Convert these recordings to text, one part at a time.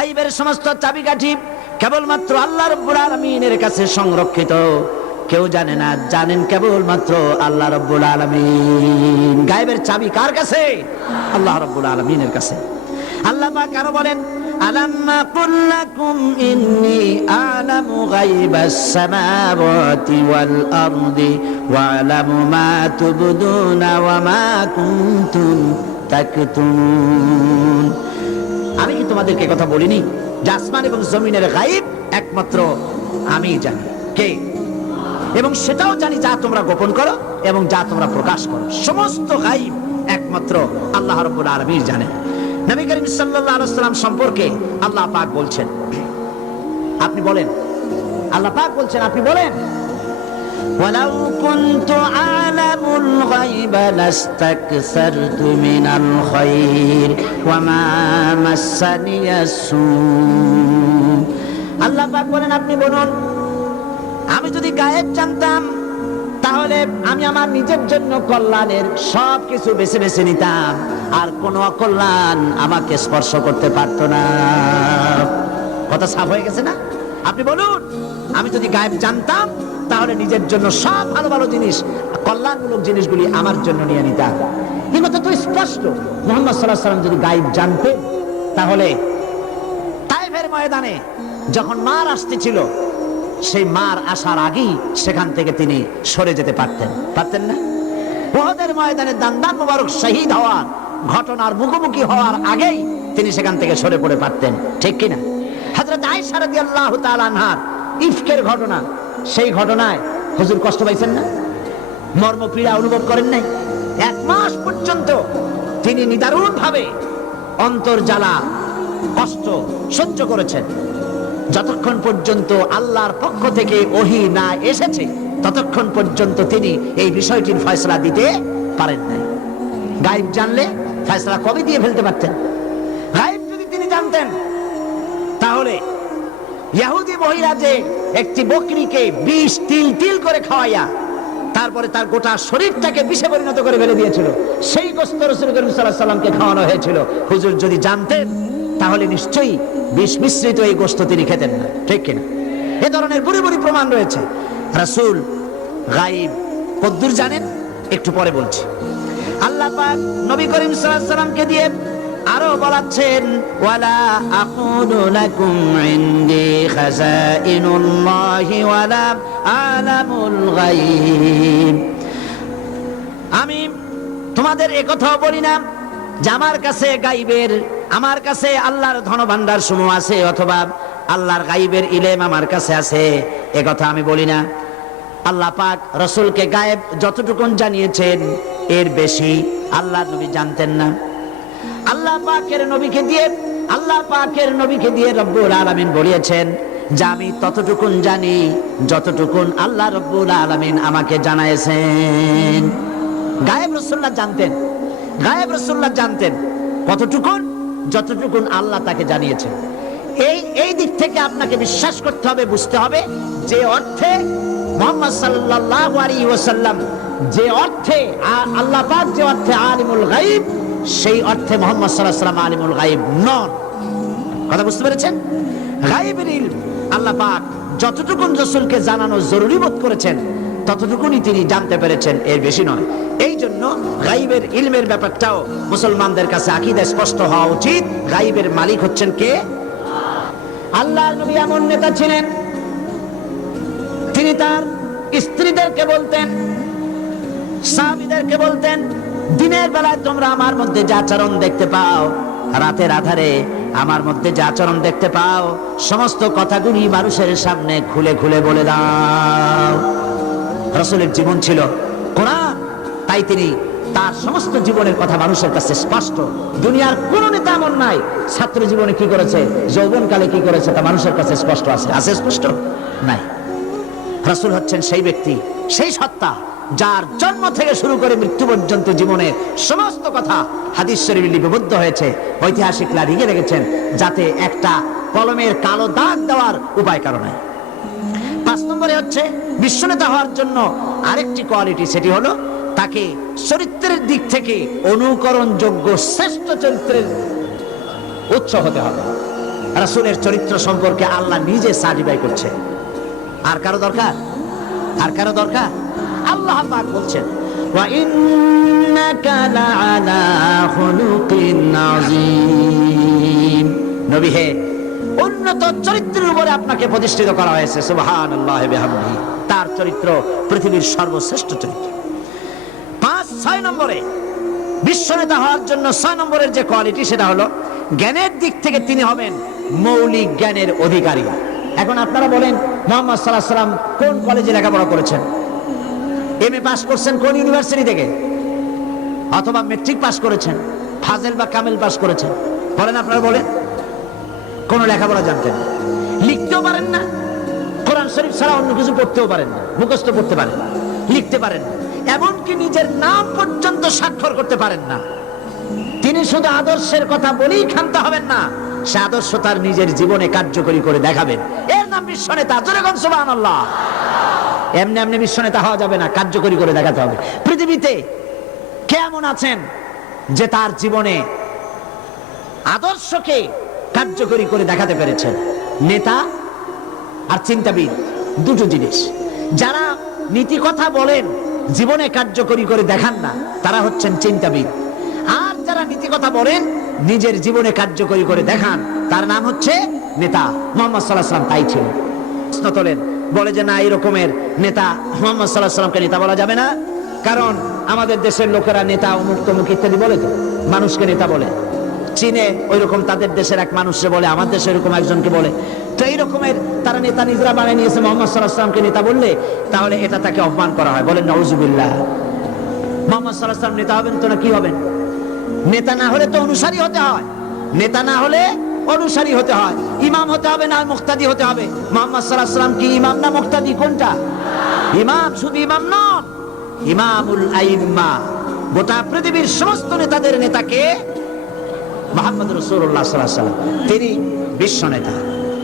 গায়বের সমস্ত চাবিকাঠি কেবলমাত্র আল্লাহ রাব্বুল আলামিনের কাছে সংরক্ষিত। কেউ জানে না, জানেন কেবলমাত্র আল্লাহ রাব্বুল আলামিন। গায়বের চাবি কার কাছে? আল্লাহ রাব্বুল আলামিনের কাছে। আল্লাহ পাক আরো বলেন, আলাম্মা কুল লাকুম ইন্নী আ'লামু গায়বাস সামাওয়াতি ওয়াল আরদি ওয়া আ'লামু মা তুবদুনা ওয়া মা কুনতুম তাকতুমুন। আমি কি তোমাদেরকে কথা বলিনি যে আসমান এবং জমিনের গায়ব একমাত্র আমি জানি? কে? এবং সেটাও জানি যা তোমরা গোপন করো এবং যা তোমরা প্রকাশ করো। সমস্ত গায়ব একমাত্র আল্লাহ রাব্বুল আলামিন জানেন। নবী করিম সাল্লাল্লাহু আলাইহি ওয়াসাল্লাম সম্পর্কে আল্লাহ পাক বলছেন, আপনি বলেন, আল্লাহ পাক বলছেন আপনি বলেন, ওয়ালাউ কুনতু আ'লামুল গায়বা লাস্তাকসারতু মিনাল খায়র ওয়া মা মাসানিয়াস সু। আল্লাহ পাক বলেন আপনি বলুন, আমি যদি গায়েব জানতাম তাহলে আমি আমার নিজের জন্য কল্যাণের সবকিছু বেছে বেছে নিতাম, আর কোনো অকল্যাণ আমাকে স্পর্শ করতে পারতো না। কথা সাফ হয়ে গেছে না? আপনি বলুন, আমি যদি গায়েব জানতাম তাহলে নিজের জন্য সব ভালো ভালো জিনিস, কল্যাণমূলক জিনিসগুলি আমার জন্য নিয়ে নিতাম। এই কথা তো স্পষ্ট। মুহাম্মদ সাল্লাল্লাহু আলাইহি ওয়াসাল্লাম যদি গায়েব জানতেন তাহলে তায়েফের ময়দানে যখন মার আসতেছিল, সেই মার আসার আগেই সেখান থেকে তিনি সরে যেতে পারতেন না? উহুদের ময়দানে দান্দান মুবারক শহীদ হওয়ার ঘটনার মুখোমুখি হওয়ার আগেই তিনি সেখান থেকে সরে পড়ে পারতেন, ঠিক কিনা? হযরত আয়েশা রাদিয়াল্লাহু তাআলা আনহার ইফকের ঘটনা, সেই ঘটনায় হুজুর কষ্ট পাইছেন না? মর্ম পীড়া অনুভব করেন নাই? 1 মাস পর্যন্ত তিনি নিদারুণ ভাবে অন্তর্জ্বালা কষ্ট সহ্য করেছেন। যতক্ষণ পর্যন্ত আল্লাহর পক্ষ থেকে ওহী না এসেছে ততক্ষণ পর্যন্ত তিনি এই বিষয়টির ফয়সালা দিতে পারেন নাই। গায়েব জানলে ফয়সালা কবে দিয়ে ফেলতে পারতেন? গায়েব যদি তিনি জানতেন তাহলে ইহুদি মহিলা যে একটি বকরিকে বিষ তিল তিল করে খাওয়াইয়া তারপরে তার গোটা শরীরটাকে বিষে পরিণত করে ফেলে দিয়েছিল, সেই গোশত রাসূল করিম সাল্লাল্লাহু আলাইহি ওয়াসাল্লামকে খাওয়ানো হয়েছিল। হুজুর যদি জানতেন তাহলে নিশ্চয়ই বিষ মিশ্রিত এই গোশত তিনি খেতেন না, ঠিক কিনা? এ ধরনের বুড়ি বুড়ি প্রমাণ রয়েছে। রাসূল গায়েব কদ্দুর জানেন একটু পরে বলছি। আল্লাহ পাক নবী করিম সাল্লাল্লাহু আলাইহি ওয়াসাল্লামকে দিয়ে আরো বলাচ্ছেন, ওয়ালা আকুলু লাকুম ইনদি খাযাইনুল্লাহি ওয়ালা আলামুল গায়ব। আমি তোমাদের একথাও বলি না যে আমার কাছে গায়বের, আমার কাছে আল্লাহর ধনভাণ্ডার সমূহ আছে অথবা আল্লাহর গায়বের ইলম আমার কাছে আছে, একথা আমি বলি না। আল্লাহ পাক রাসূলকে গায়েব যতটুকুন জানিয়েছেন এর বেশি আল্লাহর নবী জানতেন না। আল্লাহ পাকের নবীকে দিয়ে রব্বুল আলামিন বলেছেন যে আমি ততটুকুন জানি যতটুকুন আল্লাহ রব্বুল আলামিন আমাকে জানাইছেন। গায়েব রাসূলুল্লাহ জানতেন, গায়েব রাসূলুল্লাহ জানতেন কতটুকুন? যতটুকুন আল্লাহ তাকে জানিয়েছেন। এই দিক থেকে আপনাকে বিশ্বাস করতে হবে, বুঝতে হবে যে অর্থে মুহাম্মদ সাল্লাল্লাহু আলাইহি ওয়াসাল্লাম, যে অর্থে আল্লাহ পাক যে অর্থে আলিমুল গায়ব, সেই অর্থে মুহাম্মদ সাল্লাল্লাহু আলাইহি ওয়াসাল্লাম আলিমুল গায়ব নন। কথা বুঝতে পেরেছেন? গায়বের ইলম আল্লাহ পাক যতটুকুন রাসূলকে জানানো জরুরি বোধ করেছেন ততটুকুনই তিনি জানতে পেরেছেন, এর বেশি নয়। এই জন্য গায়বের ইলমের ব্যাপারটাও মুসলমানদের কাছে আকীদা স্পষ্ট হওয়া উচিত। গায়বের মালিক হচ্ছেন কে? আল্লাহর নবী এমন নেতা ছিলেন, তিনি তার স্ত্রীদেরকে বলতেন, সাহাবীদেরকে বলতেন, দিনের বেলায় তোমরা আমার মধ্যে যে আচরণ দেখতে পাও, রাতের আধারে আমার মধ্যে যে আচরণ দেখতে পাও, সমস্ত কথাগুলি মানুষের সামনে খুলে খুলে বলে দাও। রাসূলের জীবন ছিল কোরআন, তাই তিনি তার সমস্ত জীবনের কথা মানুষের কাছে স্পষ্ট। দুনিয়ার কোন নেতা এমন নাই ছাত্র জীবনে কি করেছে, যৌবনকালে কি করেছে তা মানুষের কাছে স্পষ্ট আছে? আছে স্পষ্ট? নাই। রাসূল হচ্ছেন সেই ব্যক্তি, সেই সত্তা যার জন্ম থেকে শুরু করে মৃত্যু পর্যন্ত জীবনের সমস্ত কথা হাদিস শরীফে লিপিবদ্ধ হয়েছে। ঐতিহাসিকরা লিখে রেখেছেন যাতে একটা কলমের কালো দাগ দেওয়ার উপায় কারো নাই। 5 নম্বরে হচ্ছে বিশ্বনেতা হওয়ার জন্য আরেকটি কোয়ালিটি, সেটি হলো তাকে চরিত্রের দিক থেকে অনুকরণযোগ্য শ্রেষ্ঠ চরিত্রের উৎস হতে হবে। রাসূলের চরিত্র সম্পর্কে আল্লাহ নিজে সার্টিফাই করছে। আর কারো দরকার? আর কারো দরকার? আল্লাহ পাক বলছেন ওয়া ইন্নাকা লাআলা খুলুকিন আযীম, নবী হে উন্নত চরিত্রের উপরে আপনাকে প্রতিষ্ঠিত করা হয়েছে। সুবহানাল্লাহি বিহামদিহি, তার চরিত্র পৃথিবীর সর্বশ্রেষ্ঠ চরিত্র। 5-6 নম্বরে বিশ্বনেতা হওয়ার জন্য 6 নম্বরের যে কোয়ালিটি, সেটা হলো জ্ঞানের দিক থেকে তিনি হবেন মৌলিক জ্ঞানের অধিকারী। এখন আপনারা বলেন মুহাম্মদ সাল্লাল্লাহু আলাইহি সাল্লাম কোন কলেজে লেখাপড়া করেছেন? এমএ পাস করছেন কোন ইউনিভার্সিটি থেকে? অথবা মেট্রিক পাস করেছেন, ফাজেল বা কামেল পাস করেছেন? বলেন, আপনারা বলেন। কোন লেখাপড়া জানতেন? লিখতেও পারেন না, কোরআন শরীফ ছাড়া অন্য কিছু পড়তেও পারেন না, মুখস্থ করতে পারেন না, লিখতে পারেন না, এমনকি নিজের নাম পর্যন্ত স্বাক্ষর করতে পারেন না। তিনি শুধু আদর্শের কথা বলেই ক্ষান্ত হবেন না, সে আদর্শ তার নিজের জীবনে কার্যকরী করে দেখাবেন। এর নাম বিশ্বনেতা। জোরে বলুন সুবহানাল্লাহ। এমনি এমনি বিশ্বনেতা হওয়া যাবে না, কার্যকরী করে দেখাতে হবে। পৃথিবীতে কেমন আছেন যে তার জীবনে আদর্শকে কার্যকরী করে দেখাতে পেরেছেন? নেতা আর চিন্তাবিদ দুটো জিনিস। যারা নীতি কথা বলেন, জীবনে কার্যকরী করে দেখান না, তারা হচ্ছেন চিন্তাবিদ। আর যারা নীতি কথা বলেন, নিজের জীবনে কার্যকরী করে দেখান, তার নাম হচ্ছে নেতা। মুহাম্মদ সাল্লাল্লাহু আলাইহি ওয়াসাল্লাম তাই ছিল। প্রশ্ন তোলেন, বলে যে না, এই রকমের নেতা মুহাম্মদ সাল্লাল্লাহু আলাইহি ওয়াসাল্লামকে নেতা বলা যাবে না, কারণ আমাদের দেশের লোকেরা নেতা অমুক তমুক ইত্যাদি বলে, তো মানুষকে নেতা বলে। চীনে ওই রকম তাদের দেশের এক মানুষকে বলে, আমার দেশে এরকম একজনকে বলে। তো এই রকমের তারা নেতা নিজেরা বানিয়ে নিয়েছে। মুহাম্মদ সাল্লাল্লাহু আলাইহি ওয়াসাল্লামকে নেতা বললে তাহলে এটা তাকে অপমান করা হয়। বলেন নাউজুবিল্লাহ। মুহাম্মদ সাল্লাল্লাহু আলাইহি ওয়াসাল্লাম নেতা হবেন তো না কি হবেন? নেতা না হলে তো অনুসারী হতে হয়, নেতা না হলে অনুসারী হতে হয়। ইমাম হতে হবে না মুক্তাদি হতে হবে। মুহাম্মদ সাল্লাল্লাহু আলাইহি ওয়াসাল্লাম কি ইমাম না মুক্তাদি? কোনটা? ইমাম। শুধু ইমাম নন, ইমামুল আইম্মা। গোটা পৃথিবীর সমস্ত নেতাদের নেতাকে মুহাম্মদ রাসূলুল্লাহ সাল্লাল্লাহু আলাইহি ওয়াসাল্লাম, তিনি বিশ্ব নেতা।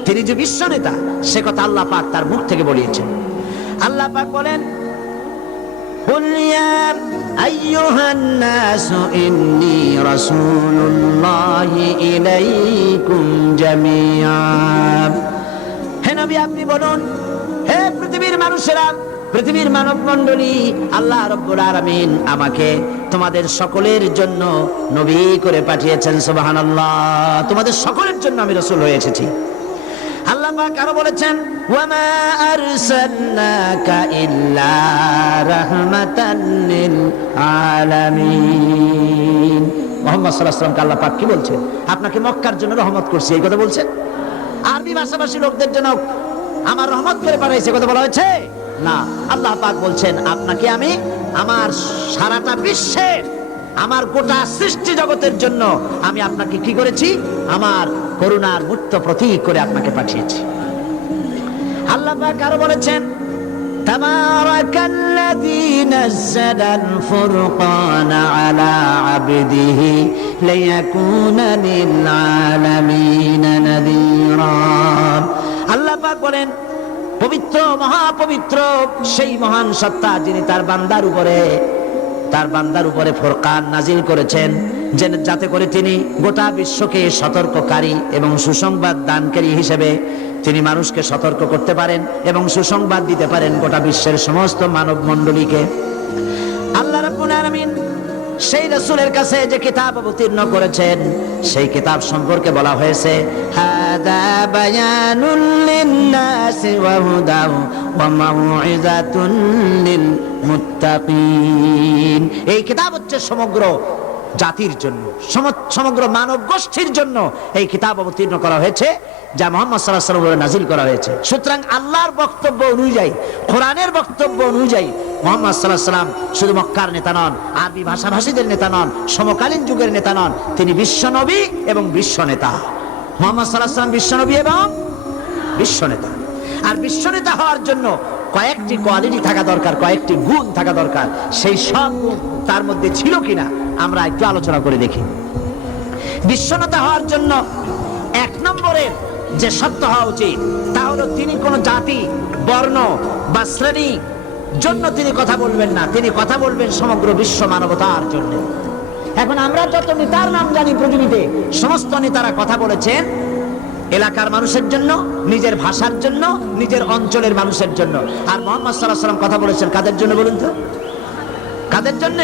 তিনি যে বিশ্ব নেতা, সে কথা আল্লাহ পাক তার মুখ থেকে বলিয়েছেন। আল্লাহ পাক বলেন قل يا أيها الناس إني رسول الله إليكم جميعا। হে নবী, আপনি বলুন, হে পৃথিবীর মানুষেরা, পৃথিবীর মানব মণ্ডলী, আল্লাহ রাব্বুল আলামিন আমাকে তোমাদের সকলের জন্য নবী করে পাঠিয়েছেন। সুবহানাল্লাহ। তোমাদের সকলের জন্য আমি রাসূল হয়ে এসেছি। আল্লাহ পাক আরো বলেছেন ওয়ামা আরসালনাকা ইল্লা রাহমাতাল লিল আলামিন। মুহাম্মদ সাল্লাল্লাহু আলাইহি ওয়াসাল্লামকে আল্লাহ পাক কি বলছেন? আপনাকে মক্কার জন্য রহমত করছি, এই কথা বলছেন? আরবি ভাষাভাষী লোকদের জন্য আমার রহমত করে পাঠাইছে, কথা বলা হয়েছে না। আল্লাহ পাক বলছেন আপনাকে আমি আমার সারাটা বিশ্বের, আমার গোটা সৃষ্টি জগতের জন্য আমি আপনাকে কি করেছি? আমার করুণার মূর্ত প্রতীক করে আপনাকে পাঠিয়েছি। আল্লাহ পাক আরো বলেছেন তাবারাকাল্লাযী নাযালাল ফুরকানা আলা আবদিহি লিয়াকুনা লিল আলামিনা নাযীরা। আল্লাহ পাক বলেন পবিত্র, মহাপবিত্র সেই মহান সত্তা যিনি তার বান্দার উপরে ফুরকান নাজিল করেছেন, যাতে করে তিনি গোটা বিশ্বকে সতর্ককারী এবং সুসংবাদ দানকারী হিসেবে তিনি মানুষকে সতর্ক করতে পারেন এবং সুসংবাদ দিতে পারেন গোটা বিশ্বের সমস্ত মানব মণ্ডলীকে। আল্লাহ রাব্বুল আলামিন সেই রাসূলের কাছে যে কিতাব অবতীর্ণ করেছেন, সেই কিতাব সম্পর্কে বলা হয়েছে হাদা বায়ানুল লিন-নাসি ওয়া হুদাও ওয়া মাউইযাতুন লিল মুত্তাকিন। এই কিতাব হচ্ছে সমগ্র জাতির জন্য, সমগ্র মানব গোষ্ঠীর জন্য এই কিতাব অবতীর্ণ করা হয়েছে, যা মুহাম্মদ সাল্লাল্লাহু আলাইহি ওয়াসাল্লামের নাজিল করা হয়েছে। সুতরাং আল্লাহর বক্তব্য অনুযায়ী, কোরআনের বক্তব্য অনুযায়ী মুহাম্মদ সাল্লাল্লাহু আলাইহি ওয়াসাল্লাম শুধু মক্কার নেতা নন, আরবি ভাষাভাষীদের নেতা নন, সমকালীন যুগের নেতা নন, তিনি বিশ্ব নবী এবং বিশ্ব নেতা। মুহাম্মদ সাল্লাল্লাহু আলাইহি ওয়াসাল্লাম বিশ্ব নবী এবং বিশ্ব নেতা। আর বিশ্ব নেতা হওয়ার জন্য কয়েকটি কোয়ালিটি থাকা দরকার, কয়েকটি গুণ থাকা দরকার। সেই সব গুণ তার মধ্যে ছিল কিনা আমরা একটু আলোচনা করে দেখি। বিশ্বনেতা হওয়ার জন্য 1 নম্বরের যে সত্য হওয়া উচিত তা হলো তিনি কোনো জাতি, বর্ণ বা শ্রেণী জন্য তিনি কথা বলবেন না, তিনি কথা বলবেন সমগ্র বিশ্ব মানবতার জন্য। এখন আমরা যত নেতার নাম জানি পৃথিবীতে, সমস্ত নেতারা কথা বলেছেন এলাকার মানুষের জন্য, নিজের ভাষার জন্য, নিজের অঞ্চলের মানুষের জন্য। আর মুহাম্মদ সাল্লাল্লাহু আলাইহি ওয়াসাল্লাম কথা বলেছেন কাদের জন্য বলুন তো? কাদের জন্য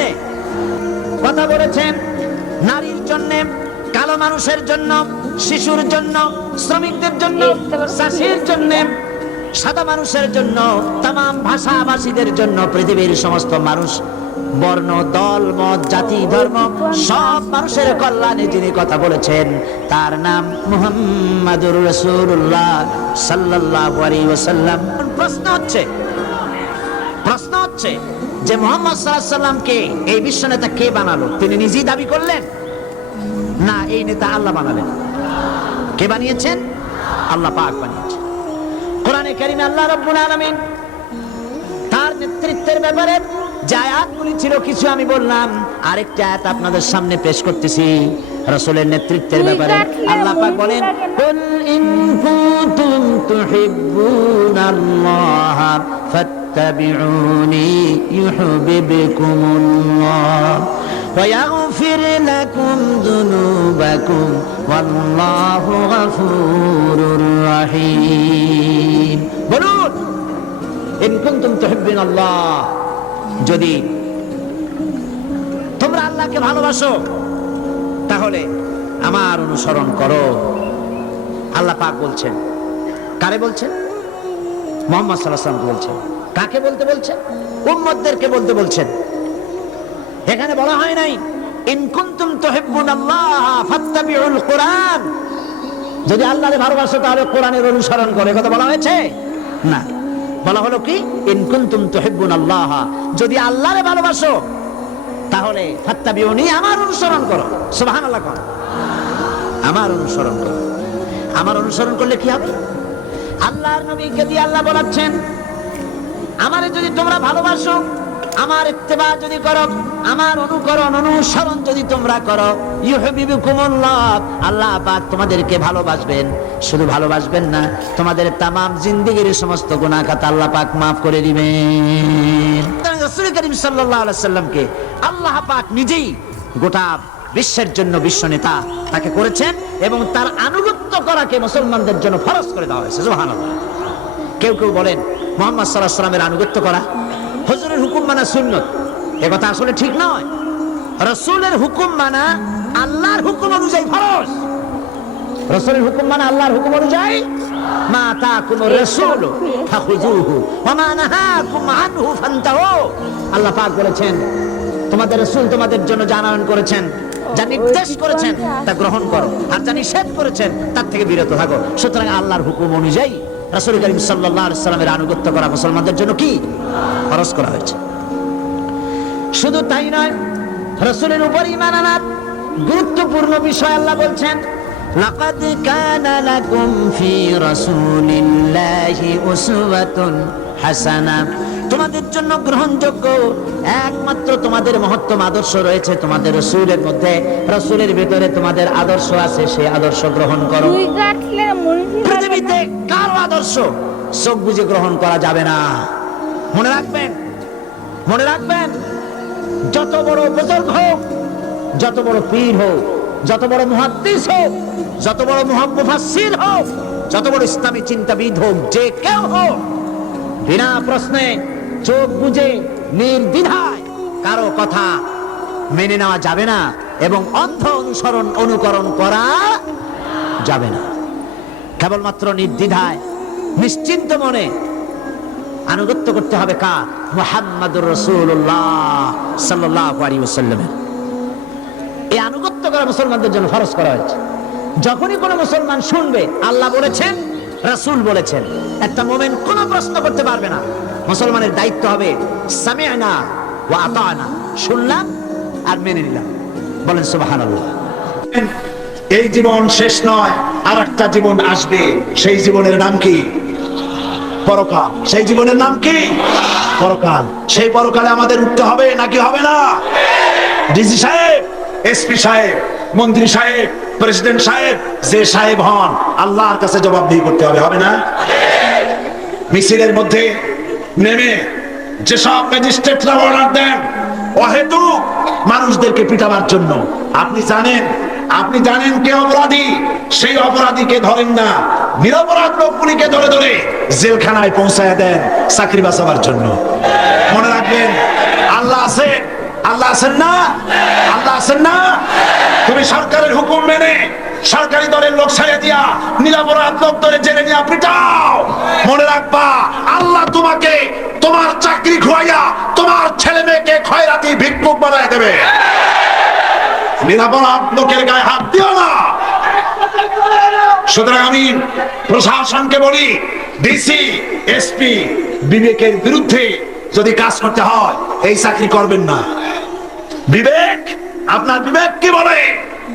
কথা বলেছেন? নারীর জন্য, কালো মানুষের জন্য, শিশুর জন্য, শ্রমিকদের জন্য, চাষির জন্য, সাদা মানুষের জন্য, তামাম ভাষাভাষীদের জন্য, পৃথিবীর সমস্ত মানুষ, বর্ণ, দল, মত, জাতি, ধর্ম, সব মানুষের কল্যাণে যিনি কথা বলেছেন তার নাম মুহাম্মাদুর রাসূলুল্লাহ সাল্লাল্লাহু আলাইহি ওয়াসাল্লাম। প্রশ্ন হচ্ছে যে মুহাম্মদ সাল্লাল্লাহু আলাইহি ওয়াসাল্লামকে এই বিশ্ব নেতা কে বানালো? তিনি নিজেই দাবি করলেন, না এই নেতা আল্লাহ বানালেন? কে বানিয়েছেন? আল্লাহ পাক বানিয়েছেন। কোরআনে কারিমে আল্লাহ রাব্বুল আলামিন তার নেতৃত্বের ব্যাপারে যে আয়াতগুলি ছিল কিছু আমি বললাম, আরেকটা আয়াত আপনাদের সামনে পেশ করতেছি রাসূলের নেতৃত্বের ব্যাপারে। আল্লাহ পাক বলেন, কুল ইন কুনতুম তুহিব্বুনাল্লাহ ফাত্তাবিউনি ইউহিব্বুকুমুল্লাহ ওয়া ইয়াগফির লাকুম যুনুবাকুম ওয়াল্লাহু গফুরুর রহিম। বলুন, ইন কুনতুম তুহিব্বুনাল্লাহ, যদি তোমরা আল্লাহকে ভালোবাসো তাহলে আমার অনুসরণ করো। আল্লাহ পাক বলছেন, কারে বলছেন? মুহাম্মদ সাল্লাল্লাহু আলাইহি ওয়াসাল্লামকে বলছেন। কাকে বলতে বলছেন? উম্মতদেরকে বলতে বলছেন। এখানে বলা হয় নাই ইন কুনতুম তুহিব্বুনাল্লাহ ফাত্তাবিউল কুরআন, যদি আল্লাহকে ভালোবাসো তাহলে কোরআনের অনুসরণ করো, কথা বলা হয়েছে না। বলা হলো কি, ইন কুনতুম তুহিব্বুনাল্লাহ, যদি আল্লাহকে ভালোবাসো তাহলে ফাত্তাবিউনি, আমার অনুসরণ করো। সুবহানাল্লাহ, আমার অনুসরণ করো। আমার অনুসরণ করলে কি হবে? আল্লাহর নবীকে দিয়ে আল্লাহ বলাচ্ছেন, আমারে যদি তোমরা ভালোবাসো, আমার ইত্তেবা যদি করো, আমার অনুকরণ অনুসরণ যদি তোমরা করো, ইউহিব্বুকুমুল্লাহ, আল্লাহ পাক তোমাদেরকে ভালোবাসবেন। শুধু ভালোবাসবেন না, তোমাদের তামাম জিন্দেগীর সমস্ত গুনাহ খাতা আল্লাহ পাক maaf করে দিবেন। রাসূল করিম সাল্লাল্লাহু আলাইহি সাল্লামকে আল্লাহ পাক নিজেই গোটা বিশ্বের জন্য বিশ্ব নেতা তাকে করেছেন এবং তার আনুগত্য করাকে মুসলমানদের জন্য ফরজ করে দেওয়া হয়েছে। সুবহানাল্লাহ। কেউ কেউ বলেন মুহাম্মদ সাল্লাল্লাহু আলাইহি সাল্লামের আনুগত্য করা হুজুরের হুকুম মানা সুন্নত। এ কথা আসলে ঠিক নয়। রাসূলের হুকুম মানা আল্লাহর হুকুম অনুযায়ী ফরজ। রাসূলের হুকুম মানা আল্লাহর হুকুম অনুযায়ী। মা তাকুমুর রাসূলু ফাখুযুহু ওয়া মা নাহাকুম আনহু ফান্তাহু। আল্লাহ পাক বলেছেন, তোমাদের রাসূল তোমাদের জন্য জানান করেছেন, যা নির্দেশ করেছেন তা গ্রহণ করো, আর যা নিষেধ করেছেন তার থেকে বিরত থাকো। সুতরাং আল্লাহর হুকুম অনুযায়ী রাসূল করিম সাল্লাল্লাহু আলাইহি সাল্লামের আনুগত্য করা মুসলমানদের জন্য কি ফরজ করা হয়েছে। শুধু তাই নয়, রাসূলের উপর ঈমান আনার গুরুত্বপূর্ণ বিষয় আল্লাহ বলছেন, লাকাদ কানা লাকুম ফি রাসূলিল্লাহি উসওয়াতুন হাসানা, তোমাদের জন্য গ্রহণযোগ্য একমাত্র তোমাদের মহত্তম আদর্শ রয়েছে তোমাদের রাসূলের মধ্যে। রাসূলের ভিতরে তোমাদের আদর্শ আছে, সেই আদর্শ গ্রহণ করো। পৃথিবীতে কারো আদর্শ চোখ বুজে গ্রহণ করা যাবে না। মনে রাখবেন, মনে রাখবেন, যত বড় বুজুর্গ হোক, যত বড় পীর হোক, যত বড় মুহাদ্দিস হোক, যত বড় মুফাসসির হোক, যত বড় ইসলামী চিন্তাবিদ হোক, যে কেউ হোক, বিনা প্রশ্নে চোখ বুজে নির্দ্বিধায় কারো কথা মেনে নেওয়া যাবে না এবং অন্ধ অনুকরণ করা যাবে না। কেবলমাত্র নির্দ্বিধায় নিশ্চিন্ত মনে আনুগত্য করতে হবে কার? মুহাম্মাদুর রাসূলুল্লাহ সাল্লাল্লাহু আলাইহি ওয়াসাল্লামের। এই আনুগত্য করা মুসলমানদের জন্য ফরজ করা হয়েছে। যখনই কোনো মুসলমান শুনবে আল্লাহ বলেছেন, রাসূল বলেছেন, একটা মুমিন কোনো প্রশ্ন করতে পারবে না। মুসলমানের দায়িত্ব হবে সামি'না ওয়া আতা'না, শুনলাম আর মেনে নিলাম। বলেন সুবহানাল্লাহ। এই জীবন শেষ নয়, আরেকটা জীবন আসবে। সেই জীবনের নাম কি? পরকাল। সেই জীবনের নাম কি? পরকাল। সেই পরকালে আমাদের উঠতে হবে নাকি হবে না? ডিসি সাহেব, এসপি সাহেব, মন্ত্রী সাহেব, প্রেসিডেন্ট সাহেব, যে সাহেব হন, আল্লাহর কাছে জবাবদিহি করতে হবে, হবে না? মিছিলের মধ্যে নেমে যেসব ম্যাজিস্ট্রেটরা অর্ডার দেন অহেতুক মানুষদেরকে পিটাবার জন্য, আপনি জানেন আপনি জানেন কে অপরাধী, সেই অপরাধীকে ধরেন না, নিরপরাধ লোকগুলিকে ধরে ধরে জেলখানায় পৌঁছায় দেন চাকরি বাঁচাবার জন্য। মনে রাখবেন, আল্লাহ আছে, আল্লাহ আছেন না, আল্লাহ আছেন না। তুমি সরকারের হুকুম মেনে সরকারি দলের লোক ছেড়ে দিয়া নিরপরাধ লোক ধরে জেলে নিয়ে পিটাও, মনে রাখবা আল্লাহ তোমাকে তোমার চাকরি খোয়াইয়া তোমার ছেলে মেয়েকে খয়রাতি ভিক্ষুক বানায় দেবে। নিরপরাধ লোকের গায়ে হাত দিও না। সুতরাং আমি প্রশাসনকে বলি, ডিসি, এসপি, বিবেকের বিরুদ্ধে যদি কাজ করতে হয় এই চাকরি করবেন না। বিবেক, আপনার বিবেক কি বলে?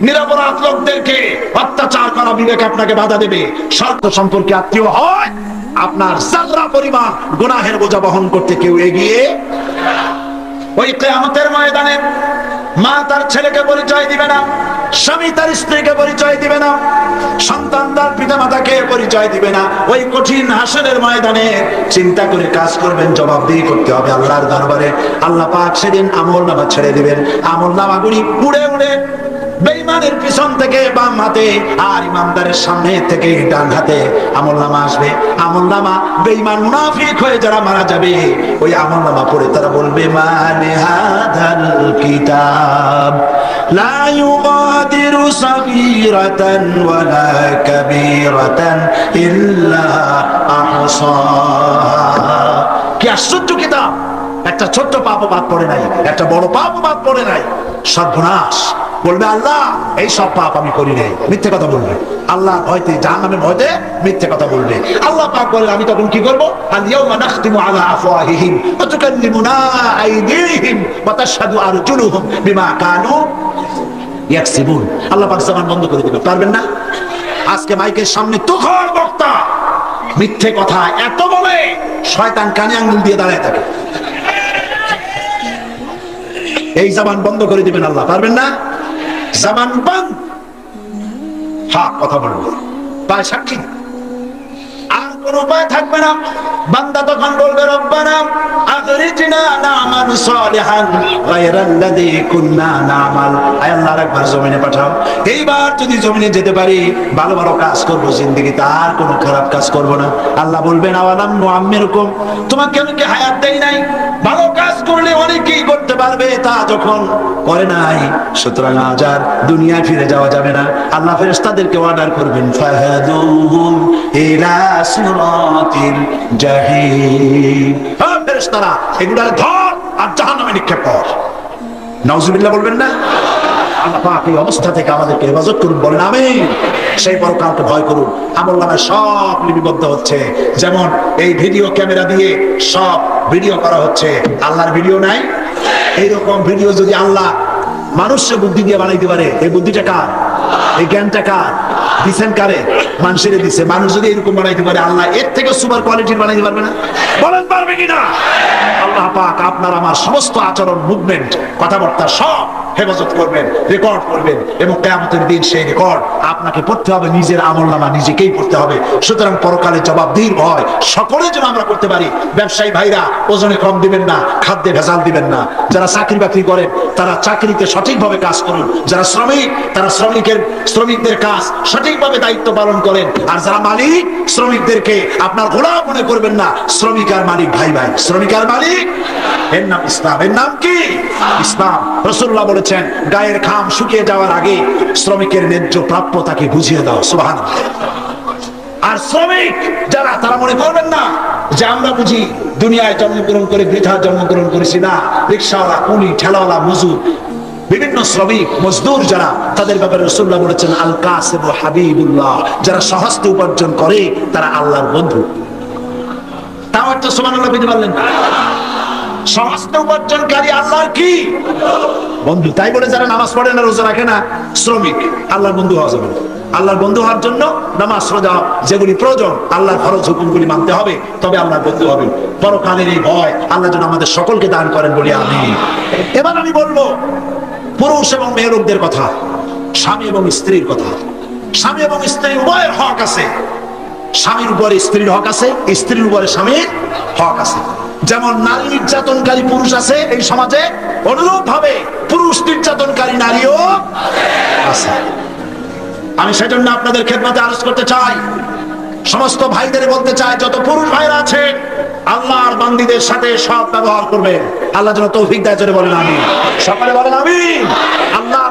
নিরপরাধ লোকদেরকে অত্যাচার করা বিবেক আপনাকে বাধা দেবে। স্বার্থ সম্পর্কে আত্মীয় হয়, আপনার যাত্রা পরিমাণ গুনাহের বোঝা বহন করতে কেউ এগিয়ে। ওই কিয়ামতের ময়দানে মা তার ছেলেকে পরিচয় দিবে না, স্বামী তার স্ত্রীকে পরিচয় দিবে না, সন্তান তার পিতামাতাকে পরিচয় দিবে না। ওই কঠিন হাসরের ময়দানে চিন্তা করে কাজ করবেন, জবাবদিহি করতে হবে আল্লাহর দরবারে। আল্লাহ পাক সেদিন আমলনামা ছেড়ে দিবেন, আমলনামাগুলি উড়ে উড়ে বেঈমানের পিছন থেকে বাম হাতে আর ইমানদারের সামনে থেকে ডান হাতে আমলনামা আসবে। আমলনামা বেঈমান মুনাফিক হয়ে যারা মারা যাবে, ওই আমলনামা পড়ে তারা বলবে, মানে হাদাল কিতাব লা ইউগাদিরু সাগীরাতান ওয়ালা কাবীরাতান ইল্লা আহসাহা। কি আশ্চর্য কিতাব! একটা ছোট্ট পাপও বাদ পড়ে নাই, একটা বড় পাপও বাদ পড়ে নাই। সর্বনাশ! বলবে আল্লাহ এই সব পাপ আমি করি নাই, মিথ্যে কথা বলবে। আল্লাহ ভয়তে, জাহান্নামের ভয়তে মিথ্যে কথা বলবে। আল্লাহ পাক বলে, আমি তখন কি করব? আল ইয়াউমা নাখতিমু আলা আফওয়াহিহিম ওয়া তুকাল্লিমুনা আইদিহিম ওয়া তাশহাদু আরজুলুহুম বিমা কানু ইয়াকসিবুন। আল্লাহ পাক জবান বন্ধ করে দিবে, পারবেন না। আজকে মাইকের সামনে তুখর বক্তা মিথ্যে কথা এত বলে শয়তান কানে আঙ্গুল দিয়ে দাঁড়ায় থাকে। এই জবান বন্ধ করে দিবেন আল্লাহ, পারবেন না। জবান বন্ধ, হক কথা বলবো, পায় সাক্ষী, আর কোন উপায় থাকবে না। বান্দা তখন বলবে, রব্বানা আখরিজনা না'মাল সালিহান গায়রাল্লাযী কুননা না'মাল। আয় আল্লাহ, একবার জমিনে পাঠাও। এইবার যদি জমিনে যেতে পারি ভালো ভালো কাজ করব, জিন্দেগিতে আর কোনো খারাপ কাজ করব না। আল্লাহ বলবেন, আওয়ালাম নুআম্মিরকুম, তোমাকে আমি কি হায়াত দেই নাই? ভালো কাজ করলে অনেকেই করতে পারবে, তা যখন করে নাই, সুতরাং আজ আর দুনিয়ায় ফিরে যাওয়া যাবে না। আল্লাহ ফেরেশতাদেরকে অর্ডার করবেন, ফাহাদুহুম ইলা সিরাতিল জাহিম। হ্যাঁ ফেরেশতারা, এগুলা ধর আর জাহান্নামে নিক্ষেপ কর। নাউজুবিল্লাহ বলবেন না? আল্লাহ পাক এই অবস্থা থেকে আমাদেরকে হেফাজত করুন, বলেন আমিন। সেই পরকালকে ভয় করুন। আমলনামায় সব লিপিবদ্ধ হচ্ছে, যেমন এই ভিডিও ক্যামেরা দিয়ে সব ভিডিও করা হচ্ছে। আল্লাহর ভিডিও নাই? এইরকম ভিডিও যদি আল্লাহ মানুষের বুদ্ধি দিয়ে বানাইতে পারে, এই বুদ্ধিটা কার? এই জ্ঞানটা কার? দিচ্ছেন কারে? মানুষের দিচ্ছে। মানুষ যদি এরকম বানাইতে পারে, আল্লাহ এর থেকে সুপার কোয়ালিটির বানাইতে পারবে না? বলেন পারবে কিনা? আল্লাহ পাক আপনার আমার সমস্ত আচরণ, মুভমেন্ট, কথাবার্তা সব হেফাজত করবেন, রেকর্ড করবেন, এবং কিয়ামতের দিন সেই রেকর্ড আপনাকে পড়তে হবে, নিজের আমলনামা নিজেকেই পড়তে হবে। সুতরাং পরকালে জবাবদিহির ভয় সকলে যেন আমরা করতে পারি। ব্যবসায়ী ভাইরা ওজনে কম দিবেন না, খাদ্যে ভেজাল দিবেন না। যারা চাকরি বাকরি করেন তারা চাকরিতে সঠিকভাবে কাজ করুন। যারা শ্রমিক তারা শ্রমিকদের কাজ সঠিকভাবে দায়িত্ব পালন করেন। আর যারা মালিক, শ্রমিকদেরকে আপনার গোলাম মনে করবেন না। শ্রমিক আর মালিক ভাই ভাই, শ্রমিক আর মালিক, এর নাম ইসলাম। এর নাম কি? ইসলাম। রাসূলুল্লাহ বলেছেন, গায়ের ঘাম শুকিয়ে যাওয়ার আগে শ্রমিকের ন্যায্য প্রাপ্য তাকে বুঝিয়ে দাও। সুবহানাল্লাহ। আর শ্রমিক যারা, তারা মনে করবেন না যে আমরা বুঝি দুনিয়ায় জন্মগ্রহণ করে বৃথা জন্মগ্রহণ করেছি। না, রিকশাওয়ালা, কুলি, ঠেলাওয়ালা, মজুর, বিভিন্ন শ্রমিক মজদুর যারা, তাদের ব্যাপারে রাসূলুল্লাহ বলেছেন, আল কাসিব হাবিবুল্লাহ, যারা সহস্তে উপার্জন করে তারা আল্লাহর বন্ধু। তাও একটা সুবহানাল্লাহ বলতে পারলেন না? সহস্তে উপার্জনকারী আল্লাহর কি বন্ধু। তাই বলে যারা নামাজ পড়ে না, রোজা রাখে না, শ্রমিক, আল্লাহর বন্ধু হওয়া যাবে না। আল্লাহর বন্ধু হওয়ার জন্য নামাজ, রোজা যেগুলি প্রয়োজন, আল্লাহর ফরজ হুকুমগুলি মানতে হবে, তবে আল্লাহর বন্ধু হবে। পরকালের এই ভয় আল্লাহ যেন আমাদের সকলকে দান করেন, বলি আমিন। এবার আমি বলবো পুরুষ এবং মেয়ে লোকদের কথা, স্বামী এবং স্ত্রীর কথা। স্বামী এবং স্ত্রী উভয়ের হক আছে। স্বামীর উপরে স্ত্রীর হক আছে, স্ত্রীর উপরে স্বামীর হক আছে। যেমন নারী নির্যাতনকারী পুরুষ আছে এই সমাজে, অনুরূপ ভাবে পুরুষ নির্যাতনকারী নারীও আছে। আমি সেজন্য আপনাদের খেদমতে আরজ করতে চাই, সমস্ত ভাইদের বলতে চাই, যত পুরুষ ভাইরা আছে আল্লাহর বান্দীদের সাথে সৎ ব্যবহার করবেন। আল্লাহ যেন তৌফিক দেয়, জোরে বলেন আমিন। সকলে বলেন আমিন। আল্লাহ